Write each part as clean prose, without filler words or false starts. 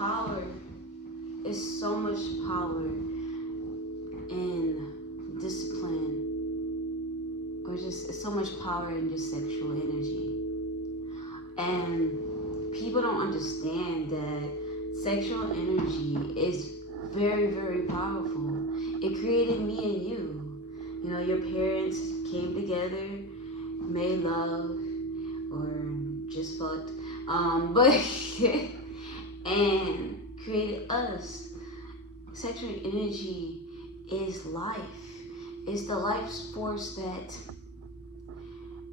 power. It's so much power in discipline, or just it's so much power in just sexual energy. And people don't understand that sexual energy is very, very powerful. It created me and you. You know, your parents came together, made love, or just fucked, but and created us. Sexual energy is life. It's the life force that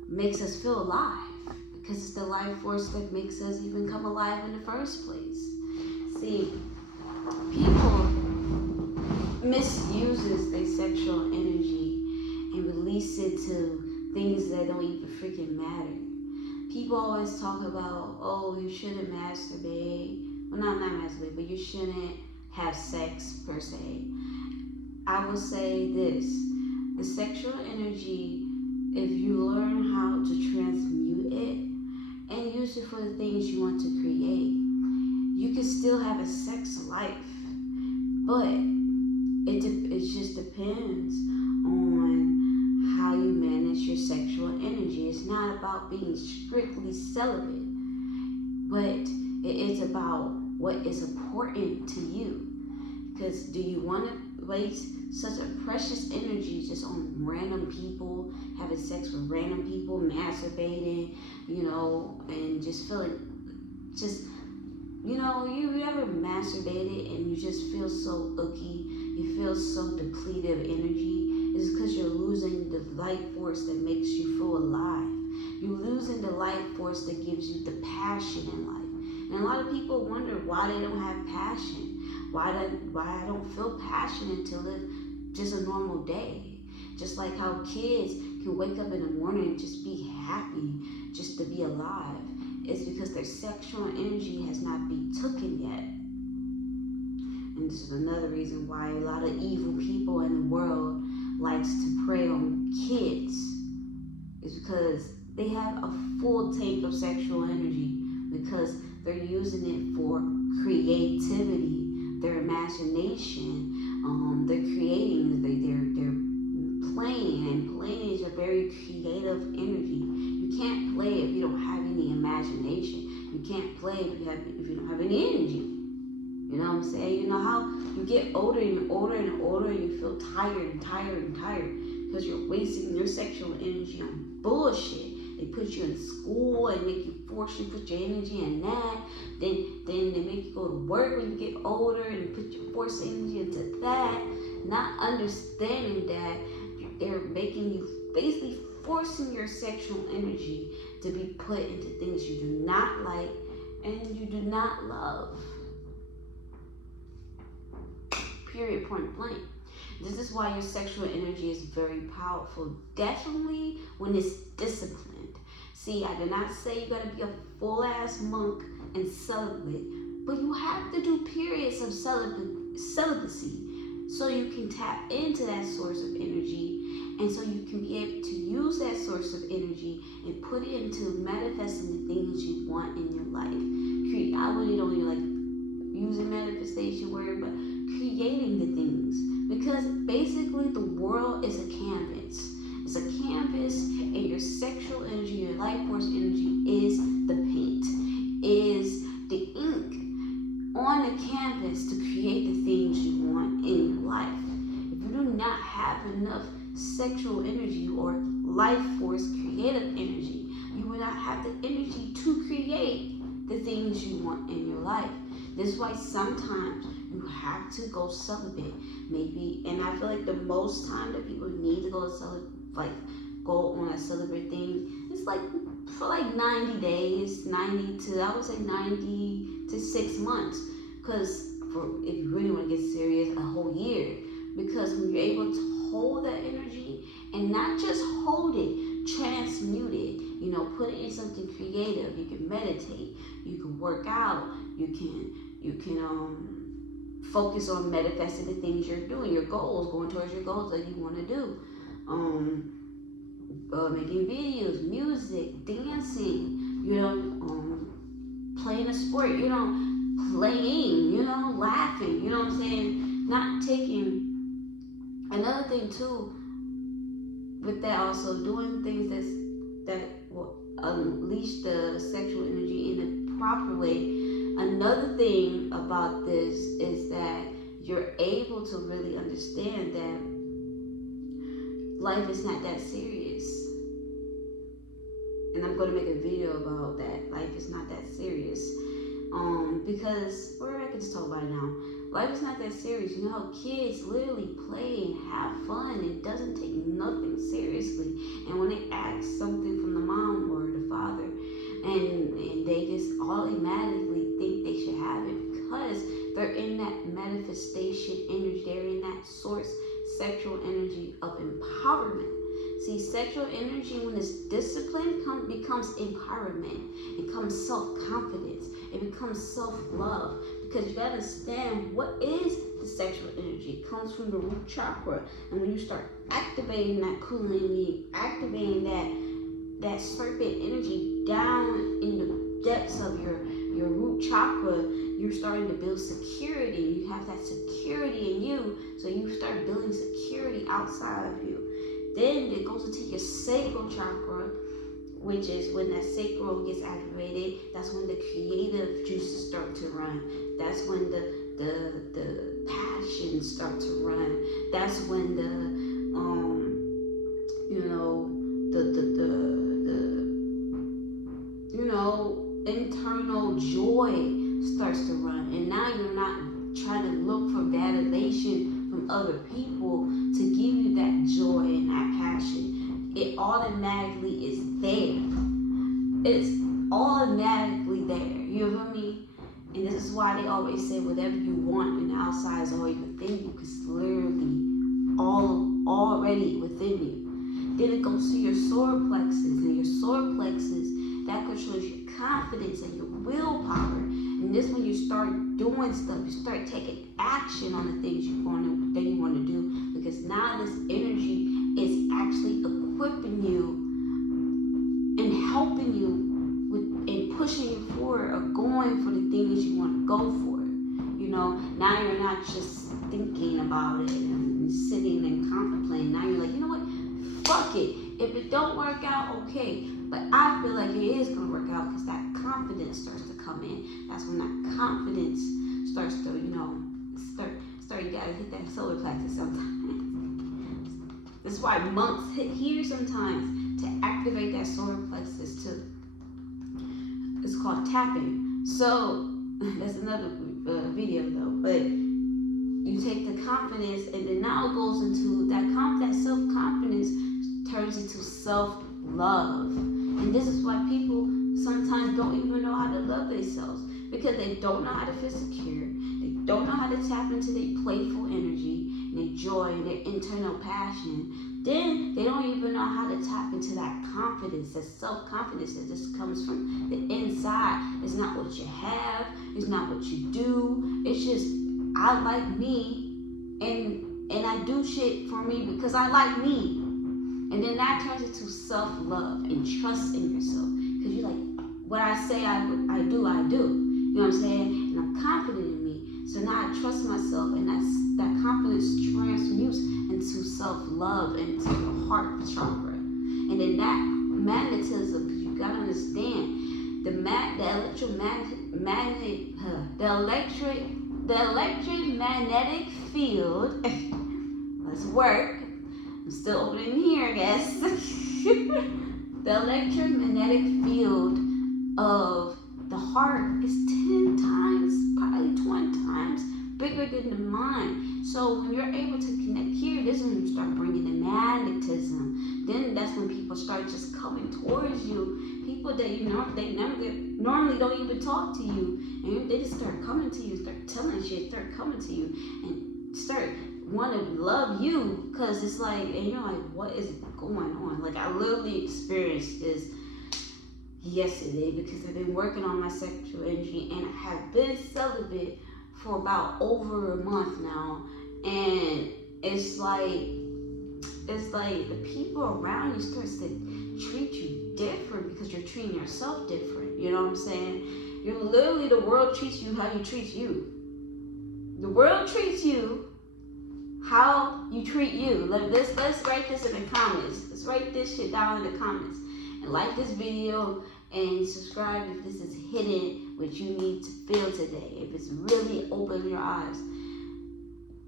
makes us feel alive, because it's the life force that makes us even come alive in the first place. See, people misuses their sexual energy and release it to things that don't even freaking matter. People always talk about, oh, you shouldn't masturbate. Well, not masturbate, but you shouldn't have sex per se. I will say this: the sexual energy, if you learn how to transmute it and use it for the things you want to create, you can still have a sex life. But it just depends on how you manage your sexual energy. It's not about being strictly celibate, but it is about what is important to you. Because do you want to waste such a precious energy just on random people, having sex with random people, masturbating, and just feeling just, you ever masturbated and you just feel so icky, you feel so depleted of energy? It's because you're losing the life force that makes you feel alive. You're losing the life force that gives you the passion in life. And a lot of people wonder why they don't have passion. Why I don't feel passionate to live just a normal day. Just like how kids can wake up in the morning and just be happy just to be alive. It's because their sexual energy has not been taken yet. And this is another reason why a lot of evil people in the world likes to prey on kids. It's because they have a full tank of sexual energy, because they're using it for creativity, their imagination. They're creating, they're playing, and playing is a very creative energy. You can't play if you don't have any imagination. You can't play if you don't have any energy. You know what I'm saying? You know how you get older and you're older and older and you feel tired because you're wasting your sexual energy on bullshit. They put you in school and make you force you to put your energy in that. Then they make you go to work when you get older and put your force energy into that. Not understanding that they're making you basically forcing your sexual energy to be put into things you do not like and you do not love. Period, point blank. This is why your sexual energy is very powerful. Definitely when it's disciplined. See, I did not say you gotta be a full-ass monk and celibate, but you have to do periods of celibacy so you can tap into that source of energy, and so you can be able to use that source of energy and put it into manifesting the things you want in your life. I really don't even like using manifestation word, but creating the things, because basically the world is a canvas. It's a canvas, and your sexual energy, your life force energy is the paint, is the ink on the canvas to create the things you want in your life. If you do not have enough sexual energy or life force, creative energy, you will not have the energy to create the things you want in your life. This is why sometimes you have to go celibate, maybe. And I feel like the most time that people need to go celibate, like go on a celibate thing, it's like for like 90 days, I would say 90 to 6 months. Because if you really want to get serious, a whole year. Because when you're able to hold that energy and not just hold it, transmute it, put it in something creative. You can meditate, you can work out, you can focus on manifesting the things you're doing, your goals, going towards your goals that you want to do. Making videos, music, dancing, playing a sport, playing laughing, you know what I'm saying? Not taking. Another thing too, with that also, doing things that will unleash the sexual energy in the proper way. Another thing about this is that you're able to really understand that life is not that serious. And I'm going to make a video about that. Life is not that serious. Because, or I can just talk about it now. Life is not that serious. You know how kids literally play and have fun and doesn't take nothing seriously. And when they ask something from the mom or the father, and they just automatically think they should have it because they're in that manifestation energy. They're in that source sexual energy of empowerment. See, sexual energy, when it's disciplined, becomes empowerment. It becomes self-confidence. It becomes self-love. Because you got to understand, what is the sexual energy? It comes from the root chakra. And when you start activating that kundalini, activating that serpent energy down in the depths of your root chakra, you're starting to build security. You have that security in you, so you start building security outside of you. Then it goes into your sacral chakra, which is when that sacral gets activated. That's when the creative juices start to run. That's when the passions start to run. That's when the internal joy starts to run. And now you're not trying to look for validation from other people to give you that joy and that passion. It automatically is there. It's automatically there. You feel me? And this is why they always say whatever you want in the outside is already within you, because it's literally already within you. Then it goes to your solar plexus, and your solar plexus, that controls your confidence and your willpower. And this when you start doing stuff, you start taking action on the things you want to do, because now this energy is actually equipping you and helping you with and pushing you forward or going for the things you want to go for. Now you're not just thinking about it and sitting and contemplating. Now you're like, you know what? Fuck it. If it don't work out, okay. But I feel like it is going to work out, because that confidence starts to come in. That's when that confidence starts to, you got to hit that solar plexus sometimes. That's why monks hit here sometimes to activate that solar plexus too. It's called tapping. So that's another video though. But you take the confidence, and then now it goes into that self-confidence turns into self-love. And this is why people sometimes don't even know how to love themselves, because they don't know how to feel secure. They don't know how to tap into their playful energy and their joy and their internal passion. Then they don't even know how to tap into that confidence, that self-confidence that just comes from the inside. It's not what you have. It's not what you do. It's just, I like me, and I do shit for me because I like me. And then that turns into self-love and trust in yourself. Because you're like, what I say I do. You know what I'm saying? And I'm confident in me. So now I trust myself, and that confidence transmutes into self-love, into the heart chakra. And then that magnetism, because you gotta understand, the electromagnetic field. Let's work. I'm still opening here, I guess. The electromagnetic field of the heart is 10 times, probably 20 times bigger than the mind. So when you're able to connect here, this is when you start bringing the magnetism. Then that's when people start just coming towards you. People that they normally don't even talk to you, and they just start coming to you, start telling shit, start coming to you, and start want to love you, because it's like, and you're like, what is going on? Like, I literally experienced this yesterday, because I've been working on my sexual energy, and I have been celibate for about over a month now, and it's like the people around you starts to treat you different, because you're treating yourself different. You know what I'm saying? You're literally, the world treats you how you treat you. The world treats you how you treat you. Let's write this in the comments. Let's write this shit down in the comments. And like this video and subscribe if this is hitting what you need to feel today. If it's really opening your eyes.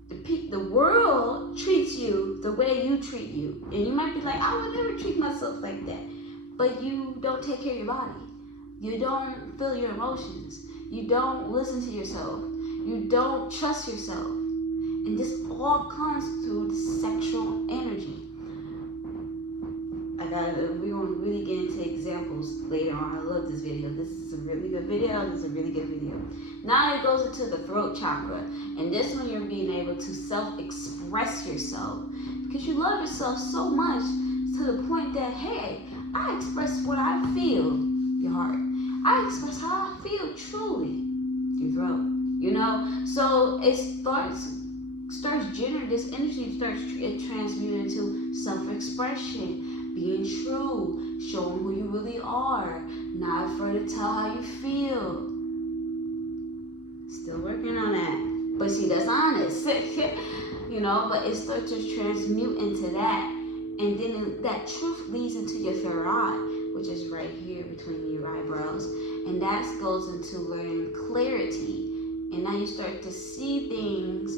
The world treats you the way you treat you. And you might be like, I would never treat myself like that. But you don't take care of your body. You don't feel your emotions. You don't listen to yourself. You don't trust yourself. And this all comes through the sexual energy. We're going to really get into examples later on. I love this video. This is a really good video. This is a really good video. Now it goes into the throat chakra. And this one you're being able to self-express yourself. Because you love yourself so much to the point that, hey, I express what I feel, your heart. I express how I feel truly, your throat. You know? So it starts generating this energy, starts transmuting into self-expression. Being true, showing who you really are, not afraid to tell how you feel. Still working on that. But see, that's honest. You know, but it starts to transmute into that. And then that truth leads into your third eye, which is right here between your eyebrows. And that goes into learning clarity. And now you start to see things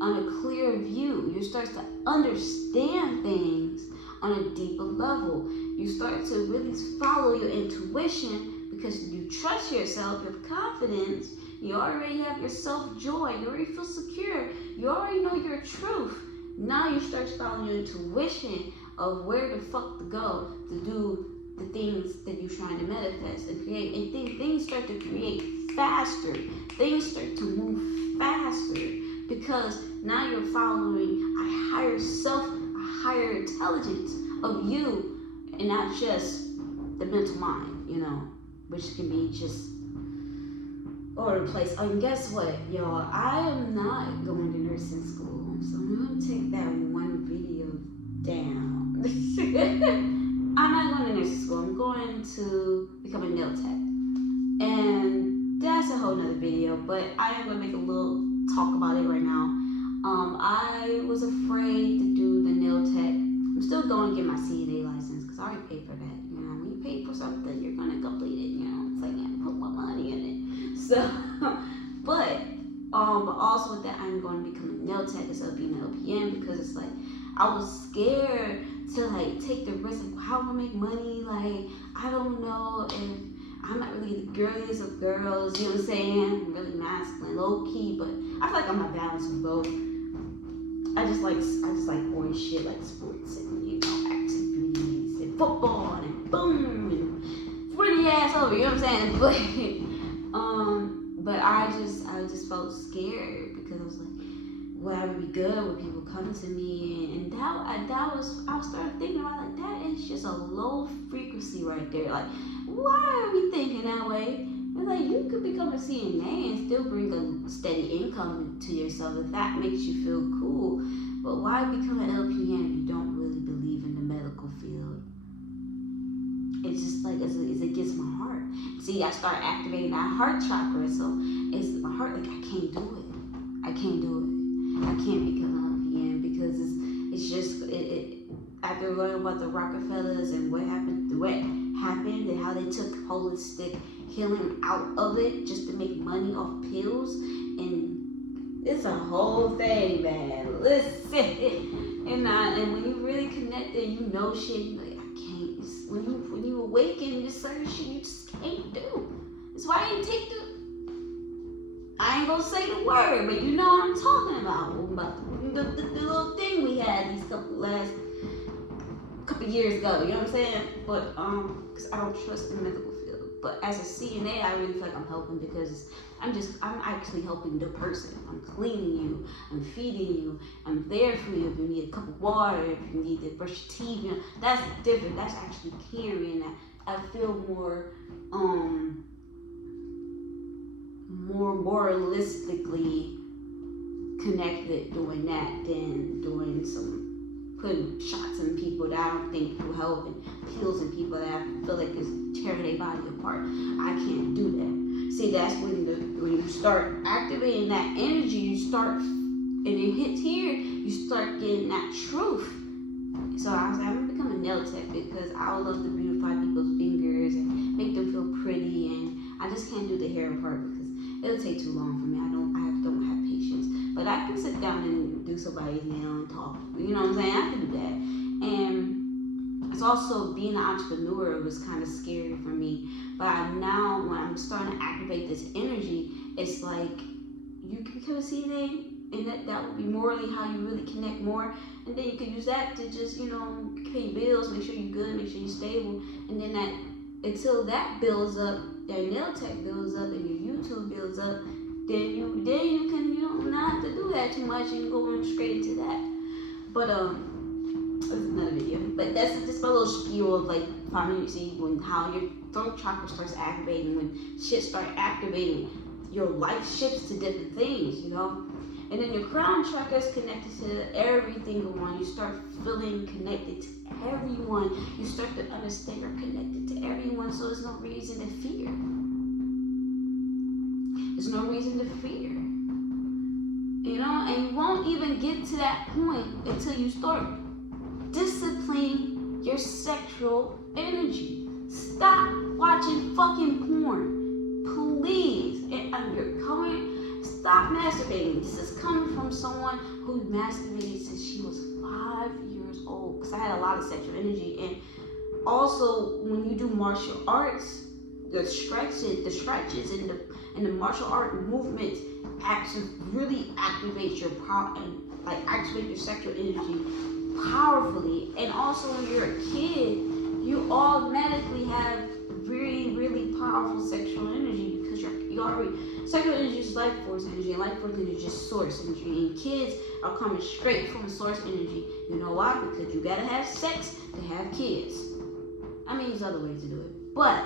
on a clear view. You start to understand things on a deeper level. You start to really follow your intuition because you trust yourself, you have confidence, you already have your self-joy, you already feel secure, you already know your truth. Now you start following your intuition of where the fuck to go to do the things that you're trying to manifest and create. And things start to create faster. Things start to move faster because now you're following a higher self, higher intelligence of you and not just the mental mind, you know, which can be just all over the place. And guess what, y'all? I am not going to nursing school, so I'm going to take that one video down. I'm not going to nursing school. I'm going to become a nail tech. And that's a whole nother video, but I am going to make a little talk about it right now. I was afraid to do the nail tech. I'm still going to get my CNA license because I already paid for that. You know, when you pay for something, you're going to complete it. You know, it's like I put my money in it. So, but also with that, I'm going to become a nail tech instead of being an LPN because it's like I was scared to like take the risk. Like, how do I make money? Like, I don't know if I'm not really the girliest of girls. You know what I'm saying? I'm really masculine, low key, but I feel like I'm a balance of both. I just like boring shit like sports and, you know, activities and football and boom and run your ass over, you know what I'm saying? But I just felt scared because I was like, would I be good? Would people come to me? And I started thinking about like that is just a low frequency right there. Like, why are we thinking that way? It's like you could become a CNA and still bring a steady income to yourself if that makes you feel cool. But why become an LPN if you don't really believe in the medical field? It's just like it's against my heart. See, I start activating that heart chakra, so it's my heart like I can't do it. I can't do it. I can't become an LPN because it's just after learning about the Rockefellers and what happened and how they took holistic healing out of it just to make money off pills, and it's a whole thing, man. Listen, and when you really connect and you know shit, you're like, I can't. When you awaken, there's certain shit you just can't do. That's why I didn't take I ain't gonna say the word, but you know what I'm talking about the little thing we had these couple years ago, you know what I'm saying? But because I don't trust the medical field. But as a CNA, I really feel like I'm helping because I'm actually helping the person. I'm cleaning you, I'm feeding you, I'm there for you if you need a cup of water, if you need to brush your teeth, you know, that's different. That's actually caring. I feel more moralistically connected doing that than doing putting shots in people that I don't think will help and pills in people that I feel like is tearing their body apart. I can't do that. See, that's when when you start activating that energy, you start, and it hits here, you start getting that truth. So I was like, I'm becoming a nail tech because I would love to beautify people's fingers and make them feel pretty, and I just can't do the hair part because it'll take too long for me. I don't have patience. But I can sit down and do somebody's nail and talk. You know what I'm saying? I can do that. And it's also being an entrepreneur was kind of scary for me. But now when I'm starting to activate this energy, it's like you can become a CNA, and that would be morally how you really connect more. And then you can use that to just, pay bills, make sure you're good, make sure you're stable. And then that, until that builds up, that nail tech builds up, and your YouTube builds up, then you can, not have to do that too much and go straight into that. But that's another video. But that's just my little spiel of like finding when how your throat chakra starts activating, when shit starts activating, your life shifts to different things, And then your crown chakra is connected to everything going on. You start feeling connected to everyone. You start to understand you're connected to everyone, so there's no reason to fear. There's no reason to fear. And you won't even get to that point until you start disciplining your sexual energy. Stop watching fucking porn. Please. And you're coming. Stop masturbating. This is coming from someone who masturbated since she was 5 years old. Because I had a lot of sexual energy. And also, when you do martial arts, the stretches and the martial art movement really activate your power and activate your sexual energy powerfully. And also, when you're a kid, you automatically have really, really powerful sexual energy because you already. Sexual energy is life force energy, and life force energy is just source energy. And kids are coming straight from source energy. You know why? Because you gotta have sex to have kids. I mean, there's other ways to do it, but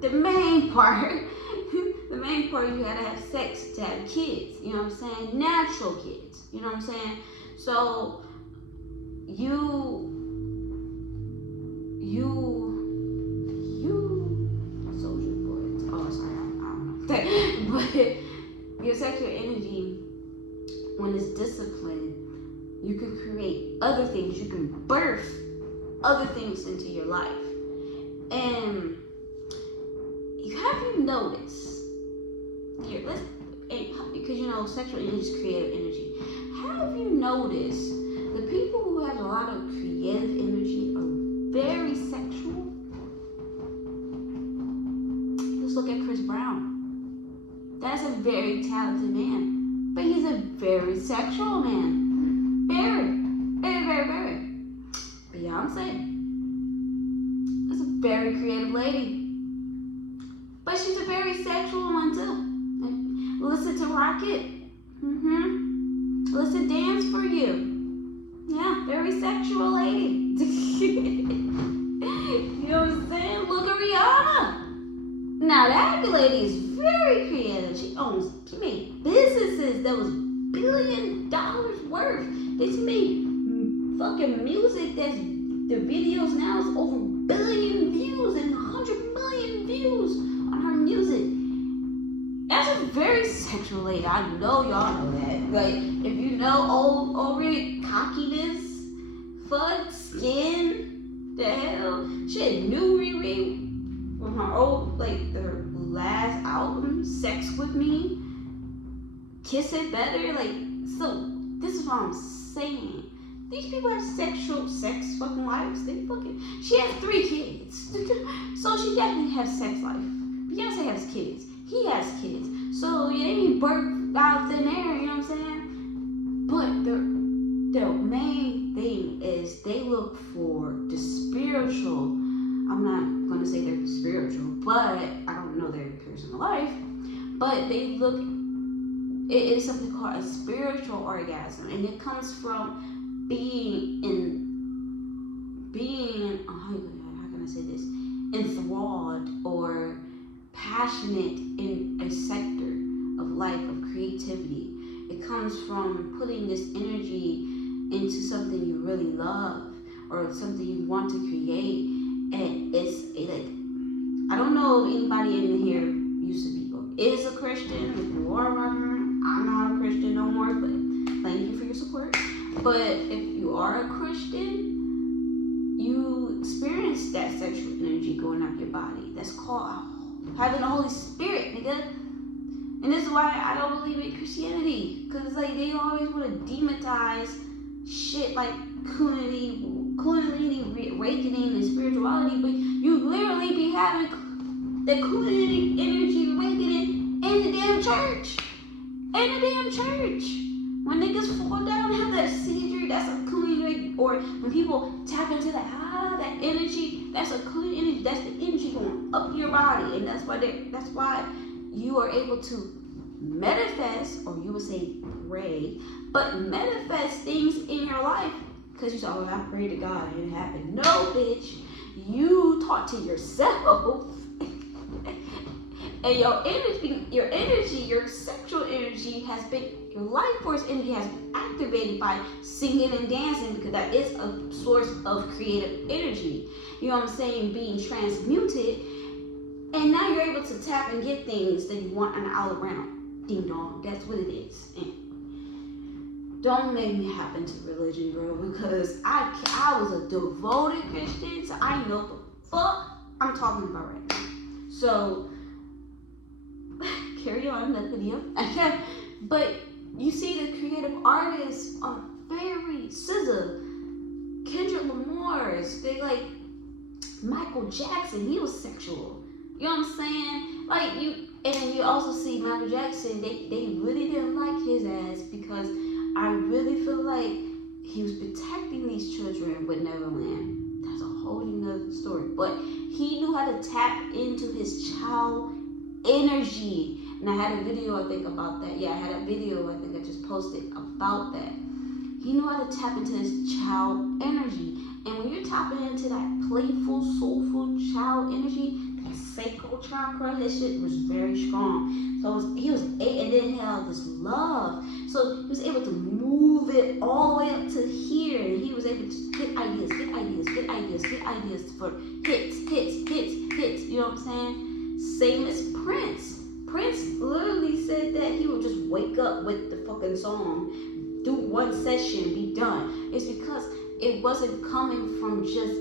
the main part, you gotta have sex to have kids. You know what I'm saying? Natural kids. You know what I'm saying? So Soldier Boy. Oh, sorry, I don't know. But your sexual energy, when it's disciplined, you can create other things. You can birth other things into your life. And have you noticed? Here, because sexual energy is creative energy. Have you noticed the people who have a lot of creative energy are very sexual? Let's look at Chris Brown. That's a very talented man, but he's a very sexual man. Very, very, very, very. Beyonce. That's a very creative lady. But she's a very sexual one too. Listen to Rocket. Listen Dance for You. Yeah, very sexual lady. You know what I'm saying? Look at Rihanna. Now that lady is very creative. She made businesses that was $1 billion worth. She made fucking music that's the videos now is over 1 billion views and 100 million views on her music. That's a very sexual lady. I know y'all know that. Like, if you know old Rick cockiness, fud, skin, the hell. She had new Riri from her old, her last album, Sex With Me, Kiss It Better. So this is what I'm saying. These people have sex fucking lives. She has 3 kids. So she definitely has sex life. Beyonce has kids. He has kids. So they ain't birthed out of thin air, you know what I'm saying? But the main thing is they look for the spiritual. I'm not going to say they're spiritual, but I don't know their personal life. But they look, it is something called a spiritual orgasm. And it comes from being how can I say this? Enthralled or passionate in a sector of life, of creativity. It comes from putting this energy into something you really love or something you want to create. And it's I don't know if anybody in here used to be is a Christian, if you are rocking, I'm not a Christian no more, but thank you for your support. But if you are a Christian, you experience that sexual energy going up your body. That's called having the Holy Spirit, nigga. And this is why I don't believe in Christianity, because like they always want to demonize shit like Kundalini awakening and spirituality, but you literally be having the Kundalini energy awakening in the damn church. When niggas fall down and have that seizure, that's a Kundalini, or when people tap into that energy, that's a Kundalini energy. That's the energy going up your body, and that's why you are able to manifest, or you would say pray, but manifest things in your life. Because you say, oh, I prayed to God and it happened. No, bitch. You talk to yourself. And your energy, your sexual energy has been, your life force energy has been activated by singing and dancing, because that is a source of creative energy. You know what I'm saying? Being transmuted. And now you're able to tap and get things that you want all around. Ding dong. That's what it is. And don't make me hop into religion, girl, because I was a devoted Christian, so I know the fuck I'm talking about right now. So, carry on that video. But you see the creative artists are very SZA, Kendrick Lamar's, they like Michael Jackson, he was sexual. You know what I'm saying? Like and then you also see Michael Jackson, they really didn't like his ass, because I really feel like he was protecting these children with Neverland. That's a whole nother story. But he knew how to tap into his child energy. And I had a video, I think, about that. Yeah, I had a video, I think I just posted about that. He knew how to tap into his child energy. And when you're tapping into that playful, soulful child energy, that sacral chakra, his shit was very strong. So and then he had all this love. So he was able to move it all the way up to here. And he was able to get ideas for hits. You know what I'm saying? Same as Prince. Prince literally said that he would just wake up with the fucking song, do one session, be done. It's because it wasn't coming from just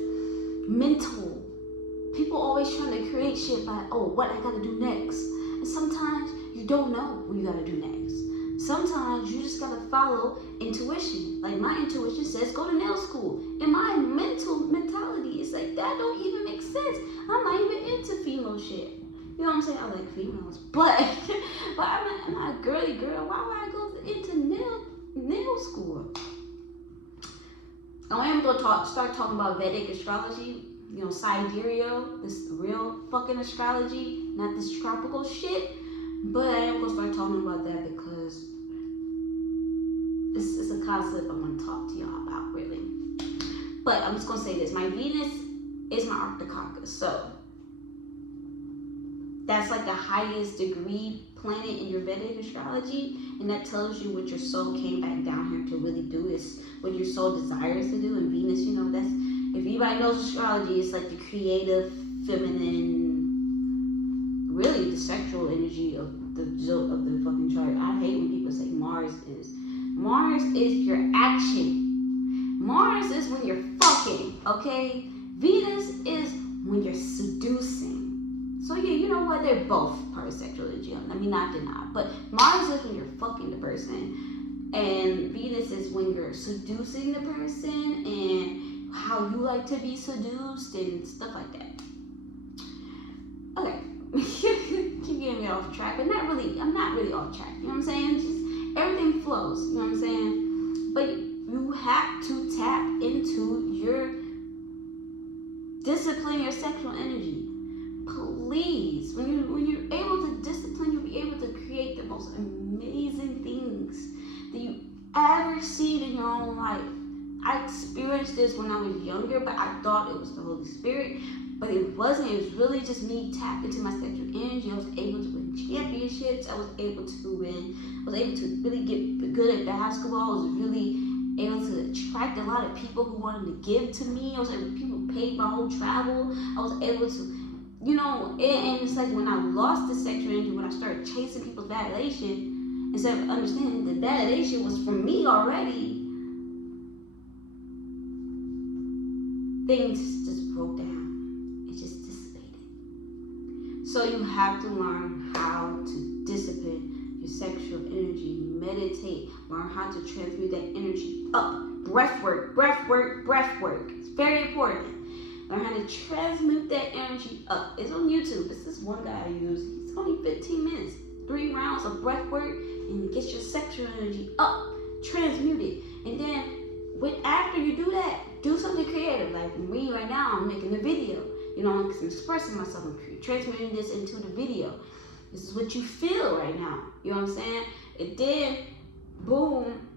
mental. People always trying to create shit by, oh, what I gotta do next. And sometimes you don't know what you gotta do next. Sometimes you just gotta follow intuition. Like my intuition says, go to nail school. And my mentality is like, that don't even make sense. I'm not even into female shit. You know what I'm saying? I like females, but I'm not a girly girl. Why would I go into nail school? I am going to start talking about Vedic astrology. You know, sidereal, this real fucking astrology, not this tropical shit. But I am going to start talking about that because it's a concept I'm going to talk to y'all about, really. But I'm just going to say this. My Venus is my Arctococcus, so that's like the highest degree planet in your Vedic astrology, and that tells you what your soul came back down here to really do, is what your soul desires to do. And Venus, you know, that's, if anybody knows astrology, it's like the creative, feminine, really the sexual energy of the fucking chart. I hate when people say Mars is your action. Mars is when you're fucking, okay? Venus is when you're seducing. So yeah, you know what? They're both part of sexual energy. Let me not deny. But Mars is when you're fucking the person, and Venus is when you're seducing the person and how you like to be seduced and stuff like that. Okay, keep getting me off track, but I'm not really off track. You know what I'm saying? Just everything flows. You know what I'm saying? But you have to tap into your discipline, your sexual energy. Please, when you're able to discipline, you'll be able to create the most amazing things that you ever seen in your own life. I experienced this when I was younger, but I thought it was the Holy Spirit, but it wasn't. It was really just me tapped into my sexual energy. I was able to win championships. I was able to really get good at basketball. I was really able to attract a lot of people who wanted to give to me. I was able to, people paid my whole travel. I was able to, you know, and it's like when I lost the sexual energy, when I started chasing people's validation, instead of understanding that validation was from me already, things just broke down. It just dissipated. So you have to learn how to discipline your sexual energy. Meditate. Learn how to transmute that energy up. Breath work, breath work, breath work. It's very important. Learn how to transmute that energy up. It's on YouTube. This is one guy I use. It's only 15 minutes. 3 rounds of breath work, and it gets your sexual energy up. Transmute it. And then after you do that, do something creative. Like me right now, I'm making a video. You know, I'm expressing myself. I'm transmuting this into the video. This is what you feel right now. You know what I'm saying? And then, boom,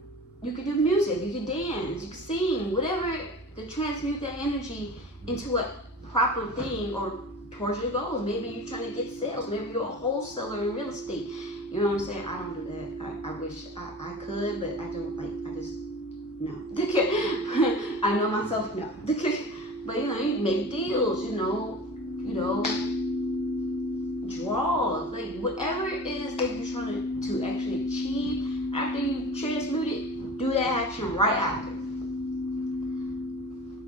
you could do music. You could dance. You could sing. Whatever to transmute that energy into a proper thing or towards your goals. Maybe you're trying to get sales. Maybe you're a wholesaler in real estate. You know what I'm saying? I don't do that. I wish I could, but I don't I just, no. I know myself, no. But you know, you make deals, you know, draw, like whatever it is that you're trying to actually achieve, after you transmute it, do that action right after.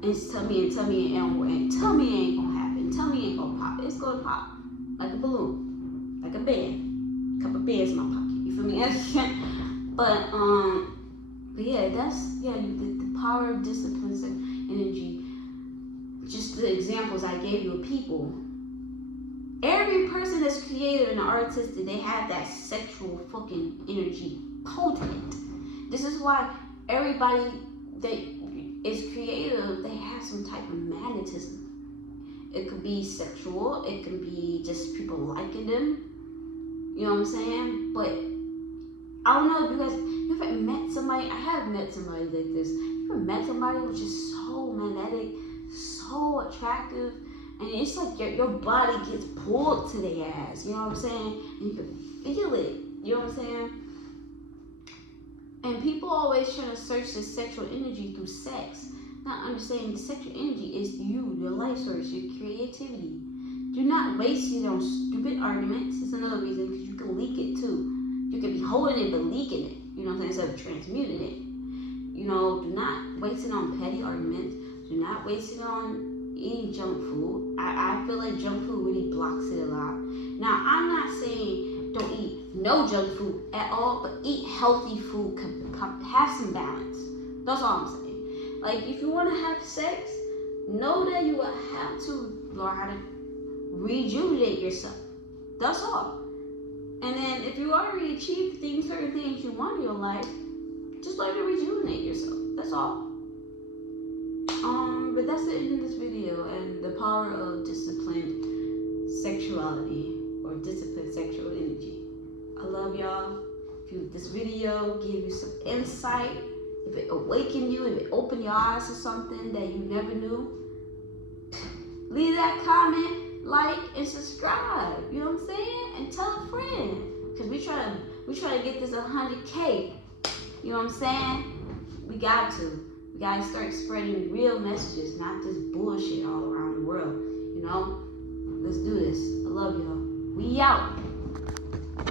And tell me it ain't gonna happen. Tell me it ain't gonna pop. It's gonna pop like a balloon, like a band. A couple bands in my pocket. You feel me? But yeah, the power of disciplines and energy. Just the examples I gave you of people. Every person that's creative and artistic, they have that sexual fucking energy potent. This is why everybody that is creative, they have some type of magnetism. It could be sexual, it could be just people liking them. You know what I'm saying? But I don't know if you ever met somebody. I have met somebody like this. You ever met somebody which is so magnetic, so attractive, and it's like your body gets pulled to their ass. You know what I'm saying? And you can feel it. You know what I'm saying? And people always trying to search the sexual energy through sex, not understanding the sexual energy is you, your life source, your creativity. Do not waste it on stupid arguments. It's another reason, because you can leak it too. You can be holding it but leaking it. You know what I'm saying? Instead of transmuting it. You know, do not waste it on petty arguments. Do not waste it on eating junk food. I feel like junk food really blocks it a lot. Now, I'm not saying don't eat no junk food at all, but eat healthy food. Have some balance. That's all I'm saying. Like, if you want to have sex, know that you will have to learn how to rejuvenate yourself. That's all. And then if you already achieved certain things you want in your life, just learn to rejuvenate yourself. That's all. But that's the end of this video, and the power of disciplined sexuality or disciplined sexual energy. I love y'all. If this video gave you some insight, if it awakened you, if it opened your eyes to something that you never knew, leave that comment, like, and subscribe. You know what I'm saying? And tell a friend, because we try to get this 100K. You know what I'm saying? We got to start spreading real messages, not this bullshit all around the world. You know? Let's do this. I love y'all. We out.